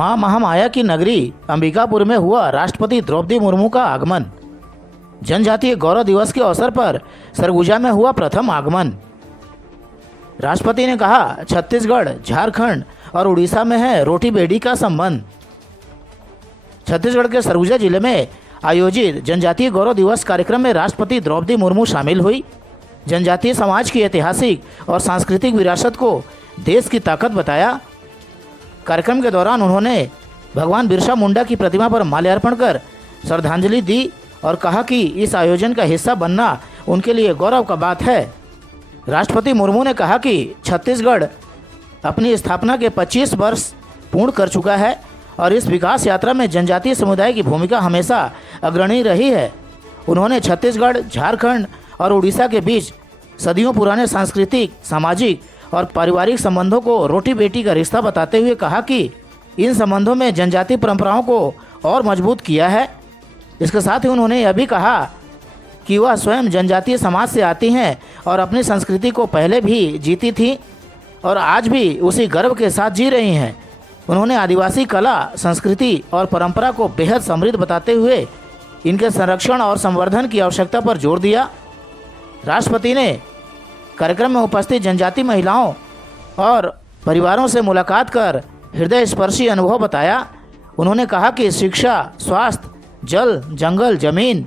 मां महामाया की नगरी अंबिकापुर में हुआ राष्ट्रपति द्रौपदी मुर्मू का आगमन। जनजातीय गौरव दिवस के अवसर पर सरगुजा में हुआ प्रथम आगमन। राष्ट्रपति ने कहा, छत्तीसगढ़, झारखंड और उड़ीसा में है रोटी बेटी का संबंध। छत्तीसगढ़ के सरगुजा जिले में आयोजित जनजातीय गौरव दिवस कार्यक्रम में राष्ट्रपति द्रौपदी मुर्मू शामिल हुई। जनजातीय समाज की ऐतिहासिक और सांस्कृतिक विरासत को देश की ताकत बताया। कार्यक्रम के दौरान उन्होंने भगवान बिरसा मुंडा की प्रतिमा पर माल्यार्पण कर श्रद्धांजलि दी और कहा कि इस आयोजन का हिस्सा बनना उनके लिए गौरव का बात है। राष्ट्रपति मुर्मू ने कहा कि छत्तीसगढ़ अपनी स्थापना के 25 वर्ष पूर्ण कर चुका है और इस विकास यात्रा में जनजातीय समुदाय की भूमिका हमेशा अग्रणी रही है। उन्होंने छत्तीसगढ़, झारखंड और उड़ीसा के बीच सदियों पुराने सांस्कृतिक, सामाजिक और पारिवारिक संबंधों को रोटी बेटी का रिश्ता बताते हुए कहा कि इन संबंधों में जनजातीय परंपराओं को और मजबूत किया है। इसके साथ ही उन्होंने यह भी कहा कि वह स्वयं जनजातीय समाज से आती हैं और अपनी संस्कृति को पहले भी जीती थी और आज भी उसी गर्व के साथ जी रही हैं। उन्होंने आदिवासी कला, संस्कृति और परंपरा को बेहद समृद्ध बताते हुए इनके संरक्षण और संवर्धन की आवश्यकता पर जोर दिया। राष्ट्रपति ने कार्यक्रम में उपस्थित जनजातीय महिलाओं और परिवारों से मुलाकात कर हृदय स्पर्शी अनुभव बताया। उन्होंने कहा कि शिक्षा, स्वास्थ्य, जल, जंगल, जमीन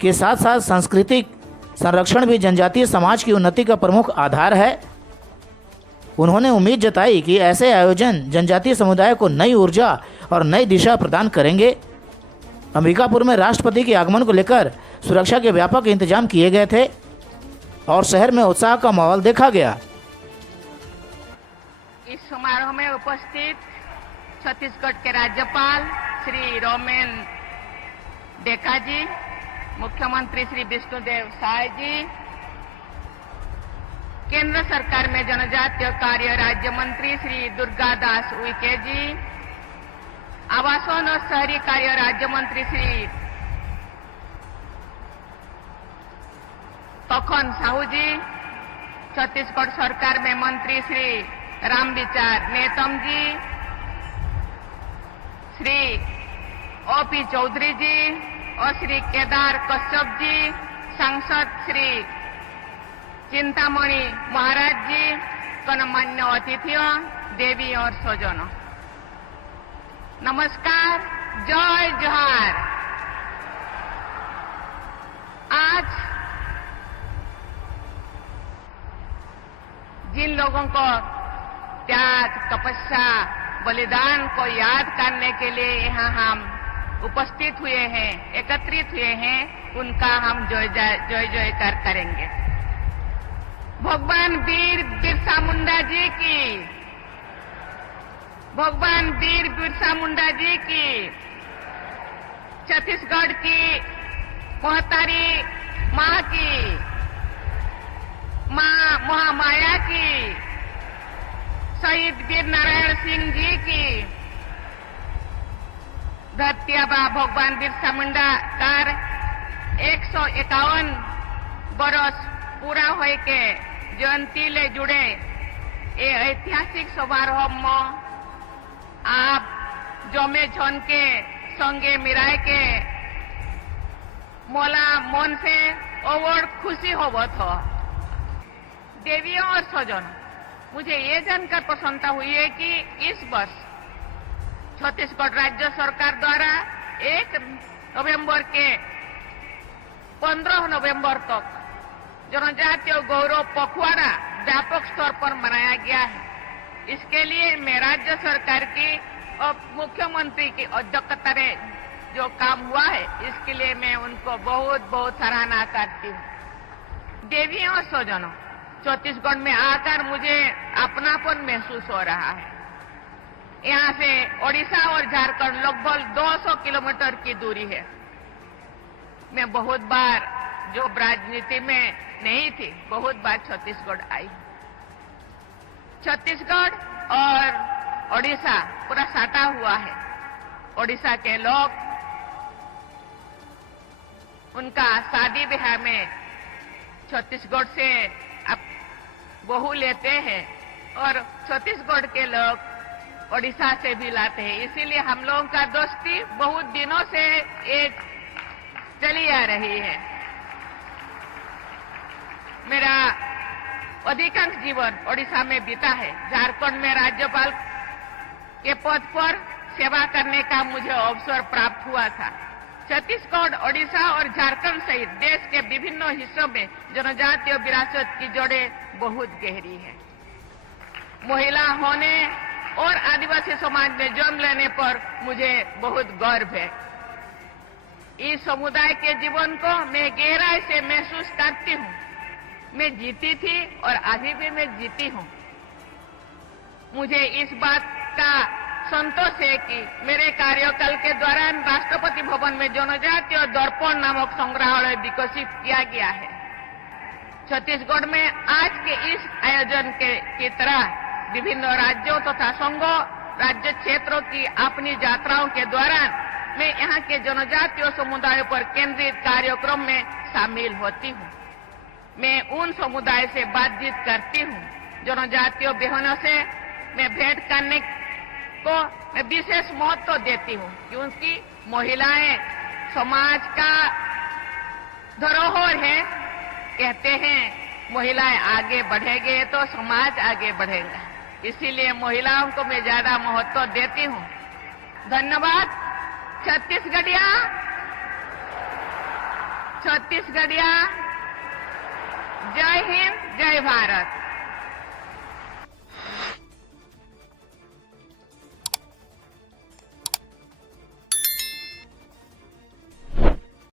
के साथ साथ सांस्कृतिक संरक्षण भी जनजातीय समाज की उन्नति का प्रमुख आधार है। उन्होंने उम्मीद जताई कि ऐसे आयोजन जनजातीय समुदाय को नई ऊर्जा और नई दिशा प्रदान करेंगे। अंबिकापुर में राष्ट्रपति के आगमन को लेकर सुरक्षा के व्यापक इंतजाम किए गए थे और शहर में उत्साह का माहौल देखा गया। इस समारोह में उपस्थित छत्तीसगढ़ के राज्यपाल श्री रोमेन डेका जी, मुख्यमंत्री श्री विष्णुदेव साय जी, केंद्र सरकार में जनजातीय कार्य राज्य मंत्री श्री दुर्गादास उइके जी, आवासन और शहरी कार्य राज्य मंत्री श्री तखन साहू जी, छत्तीसगढ़ सरकार में मंत्री श्री रामविचार नेतम जी, श्री ओपी चौधरी जी और श्री केदार कश्यप जी, सांसद श्री चिंतामणि महाराज जी, गणमान्य अतिथियों, देवी और स्वजनों, नमस्कार, जय जोहार। आज जिन लोगों को त्याग, तपस्या, बलिदान को याद करने के लिए यहाँ हम उपस्थित हुए हैं, एकत्रित हुए हैं, उनका हम जय जयकार करेंगे। भगवान वीर बिरसा मुंडा जी की, भगवान वीर बिरसा मुंडा जी की, छत्तीसगढ़ की मोहतारी माँ की, माँ महामाया की, शहीद वीर नारायण सिंह जी की, धरती आबा भगवान बिरसा मुंडा कार 151 बरस पूरा होए के जयंती ले जुड़े ये ऐतिहासिक समारोह में आप जमे छन के संगे मिराय के मोला मन से ओवर खुशी होवत हो। देवियों और स्वजनों, मुझे ये जानकर प्रसन्नता हुई है कि इस वर्ष छत्तीसगढ़ राज्य सरकार द्वारा 1 नवंबर के 15 नवंबर तक जनजातीय गौरव पखवाड़ा व्यापक स्तर पर मनाया गया है। इसके लिए मैं राज्य सरकार की और मुख्यमंत्री की अध्यक्षता में जो काम हुआ है, इसके लिए मैं उनको बहुत बहुत सराहना करती हूँ। देवियों और स्वजनों, छत्तीसगढ़ में आकर मुझे अपनापन महसूस हो रहा है। यहाँ से ओडिशा और झारखंड लगभग 200 किलोमीटर की दूरी है। मैं बहुत बार, जो राजनीति में नहीं थी, बहुत बार छत्तीसगढ़ आई। छत्तीसगढ़ और ओडिशा पूरा साटा हुआ है। ओडिशा के लोग उनका शादी ब्याह में छत्तीसगढ़ से बहू लेते हैं और छत्तीसगढ़ के लोग ओडिशा से भी लाते हैं। इसीलिए हम लोगों का दोस्ती बहुत दिनों से एक चली आ रही है। मेरा अधिकांश जीवन ओडिशा में बीता है। झारखंड में राज्यपाल के पद पर सेवा करने का मुझे अवसर प्राप्त हुआ था। छत्तीसगढ़, ओडिशा और झारखंड सहित देश के विभिन्न हिस्सों में जनजातीय विरासत की जड़ें बहुत गहरी है। महिला होने और आदिवासी समाज में जन्म लेने पर मुझे बहुत गर्व है। इस समुदाय के जीवन को मैं गहराई से महसूस करती हूँ। मैं जीती थी और अभी भी मैं जीती हूँ। मुझे इस बात का संतोष है कि मेरे कार्यकाल के दौरान राष्ट्रपति भवन में जनजातीय दर्पण नामक संग्रहालय विकसित किया गया है। छत्तीसगढ़ में आज के इस आयोजन की तरह विभिन्न राज्यों तथा संघों, राज्य क्षेत्रों की अपनी यात्राओं के दौरान मैं यहाँ के जनजातीय समुदायों पर केंद्रित कार्यक्रम में शामिल होती हूँ। मैं उन समुदाय से बातचीत करती हूँ। जनजातीय बहनों से मैं भेंट करने को मैं विशेष महत्व देती हूँ, क्योंकि महिलाएं समाज का धरोहर है। कहते हैं महिलाएं आगे बढ़ेंगे तो समाज आगे बढ़ेगा। इसीलिए महिलाओं को मैं ज्यादा महत्व देती हूँ। धन्यवाद। छत्तीसगढ़िया, छत्तीसगढ़िया, जय हिंद, जय भारत।